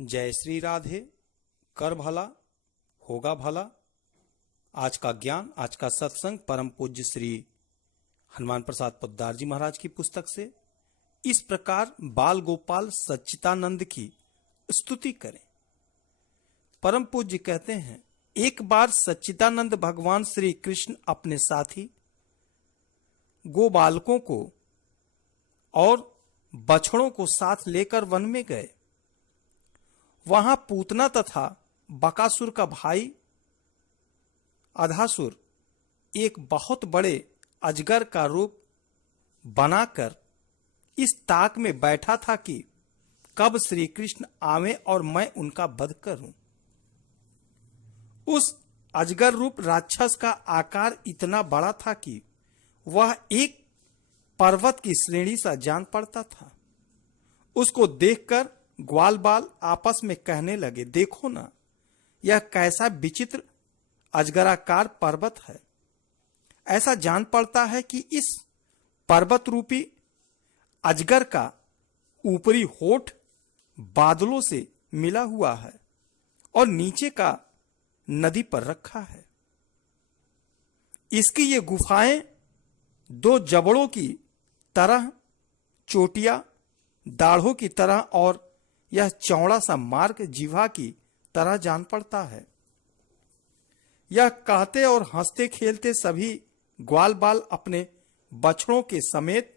जय श्री राधे। कर भला होगा भला। आज का ज्ञान, आज का सत्संग परम पूज्य श्री हनुमान प्रसाद पोद्दार जी महाराज की पुस्तक से। इस प्रकार बाल गोपाल सच्चिदानंद की स्तुति करें। परम पूज्य कहते हैं, एक बार सच्चिदानंद भगवान श्री कृष्ण अपने साथी गोबालकों को और बछड़ों को साथ लेकर वन में गए। वहां पूतना तथा बकासुर का भाई अधासुर एक बहुत बड़े अजगर का रूप बनाकर इस ताक में बैठा था कि कब श्री कृष्ण आवे और मैं उनका वध करूं। उस अजगर रूप राक्षस का आकार इतना बड़ा था कि वह एक पर्वत की श्रेणी सा जान पड़ता था। उसको देखकर ग्वाल बाल आपस में कहने लगे, देखो ना, यह कैसा विचित्र अजगराकार पर्वत है। ऐसा जान पड़ता है कि इस पर्वत रूपी अजगर का ऊपरी होठ बादलों से मिला हुआ है और नीचे का नदी पर रखा है। इसकी ये गुफाएं दो जबड़ों की तरह, चोटियां दाढ़ों की तरह और यह चौड़ा सा मार्ग जिह्वा की तरह जान पड़ता है। यह कहते और हंसते खेलते सभी ग्वाल बाल अपने बछड़ों के समेत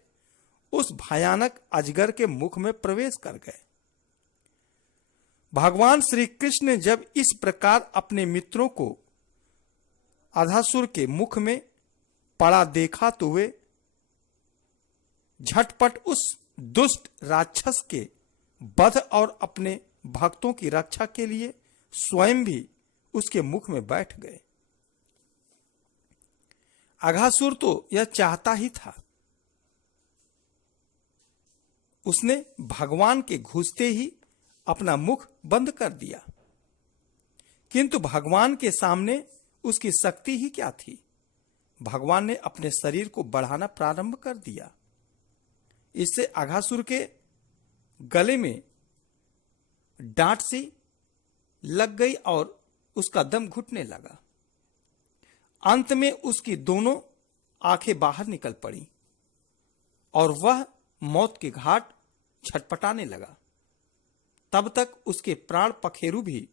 उस भयानक अजगर के मुख में प्रवेश कर गए। भगवान श्री कृष्ण ने जब इस प्रकार अपने मित्रों को अधासुर के मुख में पड़ा देखा तो वे झटपट उस दुष्ट राक्षस के वध और अपने भक्तों की रक्षा के लिए स्वयं भी उसके मुख में बैठ गए। अघासुर तो यह चाहता ही था। उसने भगवान के घुसते ही अपना मुख बंद कर दिया, किंतु भगवान के सामने उसकी शक्ति ही क्या थी। भगवान ने अपने शरीर को बढ़ाना प्रारंभ कर दिया। इससे अघासुर के गले में डांट सी लग गई और उसका दम घुटने लगा। अंत में उसकी दोनों आंखें बाहर निकल पड़ी और वह मौत के घाट छटपटाने लगा। तब तक उसके प्राण पखेरु भी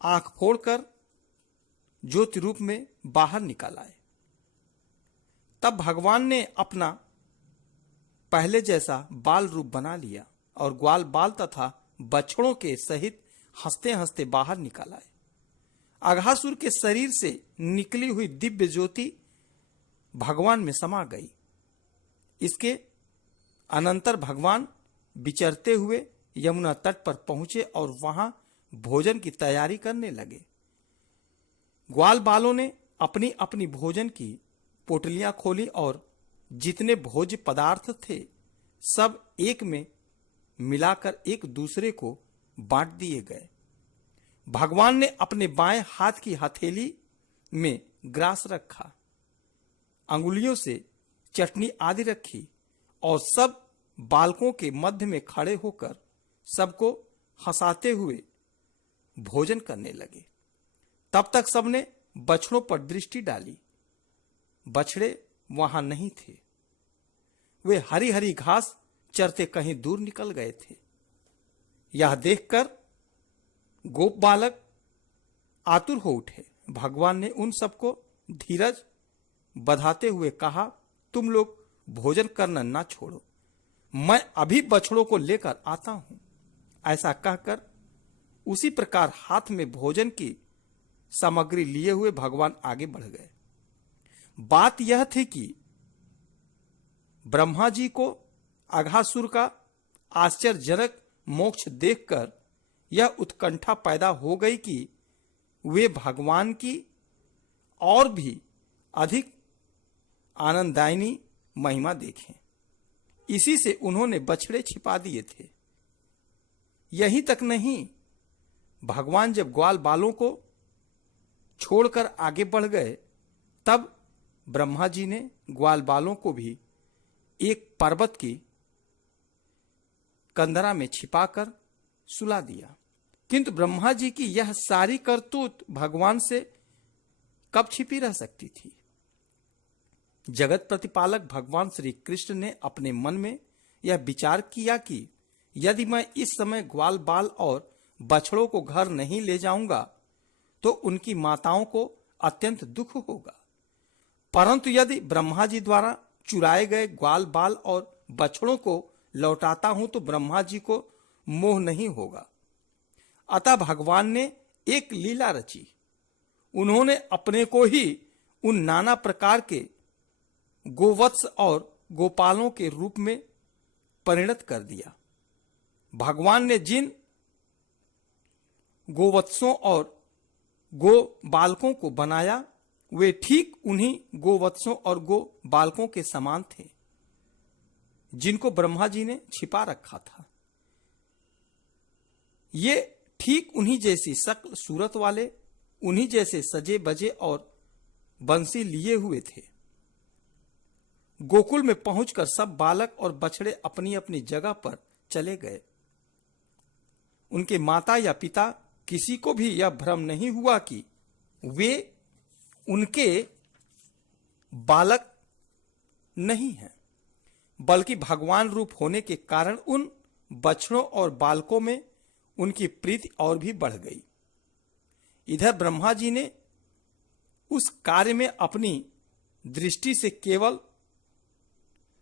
आंख फोड़कर ज्योति रूप में बाहर निकल आए। तब भगवान ने अपना पहले जैसा बाल रूप बना लिया और ग्वाल बाल तथा बछड़ों के सहित हंसते हंसते बाहर निकल आए। अघासुर के शरीर से निकली हुई दिव्य ज्योति भगवान में समा गई। इसके अनंतर भगवान विचरते हुए यमुना तट पर पहुंचे और वहां भोजन की तैयारी करने लगे। ग्वाल बालों ने अपनी अपनी भोजन की पोटलियां खोली और जितने भोज्य पदार्थ थे सब एक में मिलाकर एक दूसरे को बांट दिए गए। भगवान ने अपने बाएं हाथ की हथेली में ग्रास रखा, अंगुलियों से चटनी आदि रखी और सब बालकों के मध्य में खड़े होकर सबको हंसाते हुए भोजन करने लगे। तब तक सबने बछड़ों पर दृष्टि डाली। बछड़े वहां नहीं थे। वे हरी हरी घास चरते कहीं दूर निकल गए थे। यह देखकर गोप बालक आतुर हो उठे। भगवान ने उन सबको धीरज बधाते हुए कहा, तुम लोग भोजन करना ना छोड़ो, मैं अभी बछड़ों को लेकर आता हूं। ऐसा कहकर उसी प्रकार हाथ में भोजन की सामग्री लिए हुए भगवान आगे बढ़ गए। बात यह थी कि ब्रह्मा जी को अघासुर का आश्चर्यजनक मोक्ष देखकर यह उत्कंठा पैदा हो गई कि वे भगवान की और भी अधिक आनंददायिनी महिमा देखें। इसी से उन्होंने बछड़े छिपा दिए थे। यहीं तक नहीं, भगवान जब ग्वाल बालों को छोड़कर आगे बढ़ गए तब ब्रह्मा जी ने ग्वाल बालों को भी एक पर्वत की कंदरा में छिपाकर सुला दिया। किंतु ब्रह्मा जी की यह सारी करतूत भगवान से कब छिपी रह सकती थी? जगत प्रतिपालक भगवान श्री कृष्ण ने अपने मन में यह विचार किया कि यदि मैं इस समय ग्वाल बाल और बछड़ों को घर नहीं ले जाऊंगा तो उनकी माताओं को अत्यंत दुख होगा, परंतु यदि ब्रह्मा जी द्वारा चुराए गए ग्वाल बाल और बछड़ों को लौटाता हूं तो ब्रह्मा जी को मोह नहीं होगा। अतः भगवान ने एक लीला रची। उन्होंने अपने को ही उन नाना प्रकार के गोवत्स और गोपालों के रूप में परिणत कर दिया। भगवान ने जिन गोवत्सों और गो बालकों को बनाया वे ठीक उन्हीं गोवत्सों और गो बालकों के समान थे जिनको ब्रह्मा जी ने छिपा रखा था। ये ठीक उन्हीं जैसी शक्ल सूरत वाले, उन्हीं जैसे सजे बजे और बंसी लिए हुए थे। गोकुल में पहुंचकर सब बालक और बछड़े अपनी अपनी जगह पर चले गए। उनके माता या पिता किसी को भी यह भ्रम नहीं हुआ कि वे उनके बालक नहीं हैं, बल्कि भगवान रूप होने के कारण उन बछड़ों और बालकों में उनकी प्रीति और भी बढ़ गई। इधर ब्रह्मा जी ने उस कार्य में अपनी दृष्टि से केवल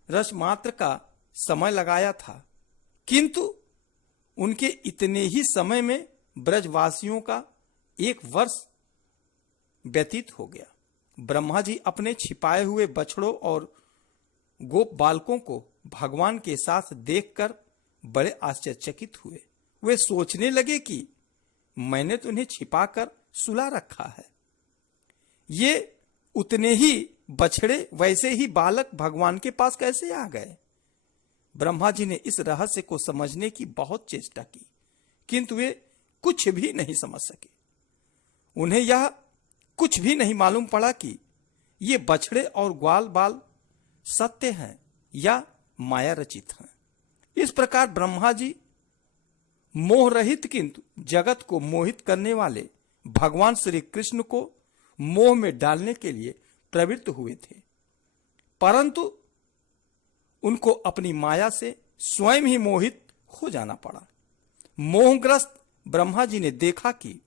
रस मात्र का समय लगाया था, किंतु उनके इतने ही समय में ब्रजवासियों का 1 वर्ष व्यतीत हो गया। ब्रह्मा जी अपने छिपाए हुए बछड़ों और गोप बालकों को भगवान के साथ देखकर बड़े आश्चर्यचकित हुए। वे सोचने लगे कि मैंने तो उन्हें छिपाकर सुला रखा है, ये उतने ही बछड़े वैसे ही बालक भगवान के पास कैसे आ गए? ब्रह्मा जी ने इस रहस्य को समझने की बहुत चेष्टा की, किंतु वे कुछ भी नहीं समझ सके। उन्हें यह कुछ भी नहीं मालूम पड़ा कि ये बछड़े और ग्वाल बाल सत्य हैं या माया रचित हैं। इस प्रकार ब्रह्मा जी मोह रहित किंतु जगत को मोहित करने वाले भगवान श्री कृष्ण को मोह में डालने के लिए प्रवृत्त हुए थे, परंतु उनको अपनी माया से स्वयं ही मोहित हो जाना पड़ा। मोहग्रस्त ब्रह्मा जी ने देखा कि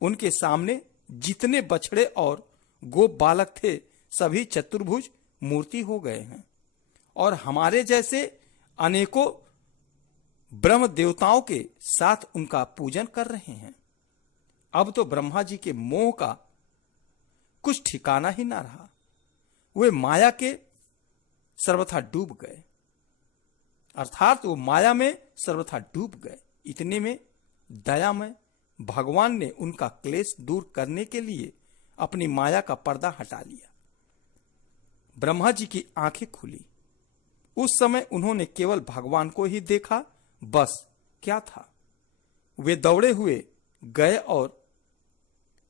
उनके सामने जितने बछड़े और गोप बालक थे सभी चतुर्भुज मूर्ति हो गए हैं और हमारे जैसे अनेकों ब्रह्म देवताओं के साथ उनका पूजन कर रहे हैं। अब तो ब्रह्मा जी के मोह का कुछ ठिकाना ही ना रहा। वे माया के सर्वथा डूब गए, अर्थात वो माया में सर्वथा डूब गए। इतने में दयामय भगवान ने उनका क्लेश दूर करने के लिए अपनी माया का पर्दा हटा लिया। ब्रह्मा जी की आंखें खुली। उस समय उन्होंने केवल भगवान को ही देखा, बस क्या था। वे दौड़े हुए गए और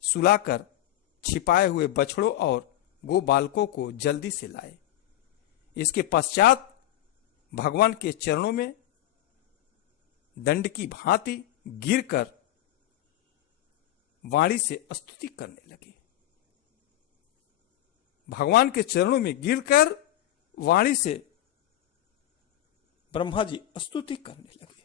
सुलाकर छिपाए हुए बछड़ों और गो बालकों को जल्दी से लाए। इसके पश्चात भगवान के चरणों में दंड की भांति गिरकर वाणी से स्तुति करने लगे। भगवान के चरणों में गिरकर वाणी से ब्रह्मा जी स्तुति करने लगे।